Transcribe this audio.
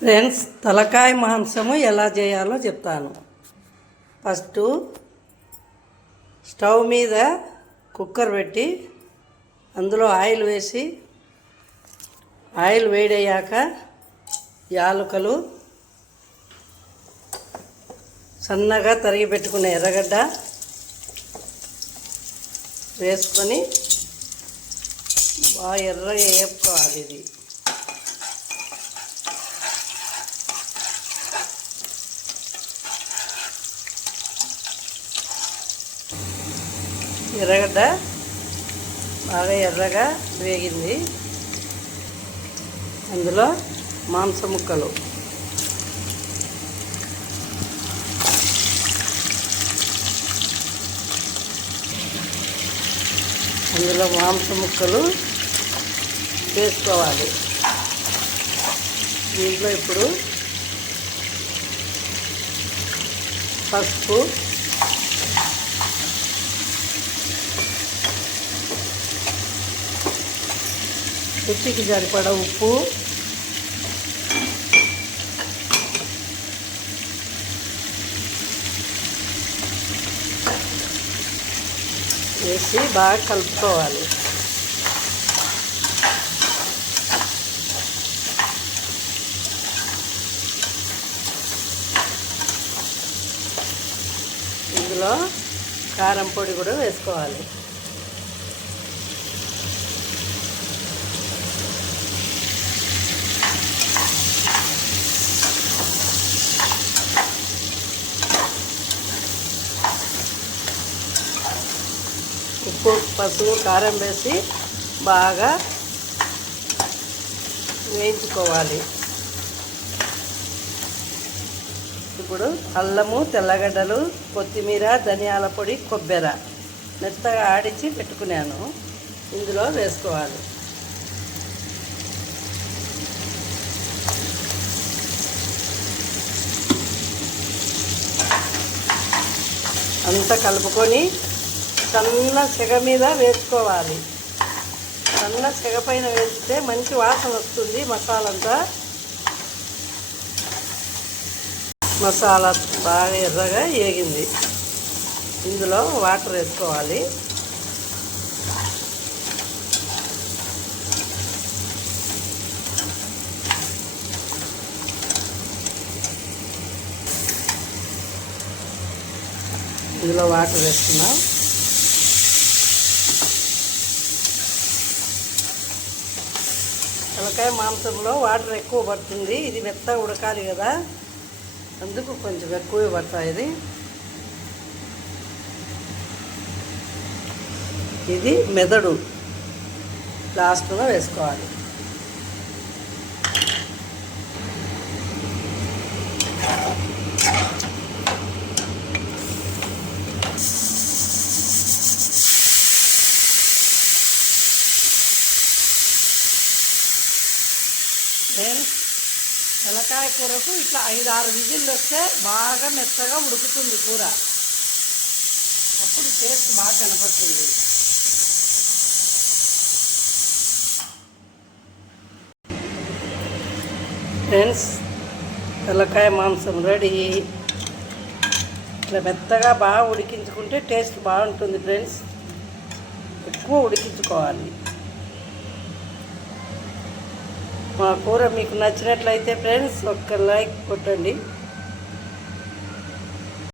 Friends, తలకాయ మాంసము ఎలా చేయాలో చెప్తాను. ఫస్ట్ స్టవ్ మీద కుక్కర్ పెట్టి అందులో ఆయిల్ వేసి, ఆయిల్ వేడయ్యాక యాలకులు, సన్నగా తరిగి పెట్టుకున్న ఎర్రగడ్డ వేసుకొని బాగా ఎర్రగా వేపుకోవాలి. ఇది ఎర్రగడ్డ బాగా ఎర్రగా వేగింది. అందులో మాంసం ముక్కలు, వేసుకోవాలి. దీంట్లో ఇప్పుడు పసుపు, రుచికి సరిపడా ఉప్పు, వేసి బాగా కలుపుకోవాలి. ఇందులో కారం పొడి కూడా వేసుకోవాలి. ఉప్పు, పసుపు, కారం వేసి బాగా వేయించుకోవాలి. ఇప్పుడు అల్లము, తెల్లగడ్డలు, కొత్తిమీర, ధనియాల పొడి, కొబ్బరి మెత్తగా ఆడించి పెట్టుకున్నాను. ఇందులో వేసుకోవాలి. అంతా కలుపుకొని సన్న సెగ మీద వేసుకోవాలి. సన్న సెగ పైన వేస్తే మంచి వాసన వస్తుంది. మసాలా బాగా ఎర్రగా వేగింది. ఇందులో వాటర్ వేసుకోవాలి. ఇందులో వాటర్ వేసుకున్నాం. తలకాయ మాంసంలో వాటర్ ఎక్కువ పడుతుంది. ఇది మెత్తగా ఉడకాలి కదా, అందుకు కొంచెం ఎక్కువే పడతాయి. ఇది మెదడు లాస్ట్లో వేసుకోవాలి. తలకాయ కూరకు ఇట్లా 5-6 విజిల్లు వస్తే బాగా మెత్తగా ఉడుకుతుంది కూర. అప్పుడు టేస్ట్ బాగా కనపడుతుంది. ఫ్రెండ్స్, తలకాయ మాంసం రెడీ. ఇట్లా మెత్తగా బాగా ఉడికించుకుంటే టేస్ట్ బాగుంటుంది. ఫ్రెండ్స్, ఎక్కువ ఉడికించుకోవాలి. మా కూర మీకు నచ్చినట్లయితే ఫ్రెండ్స్ ఒక్క లైక్ కొట్టండి.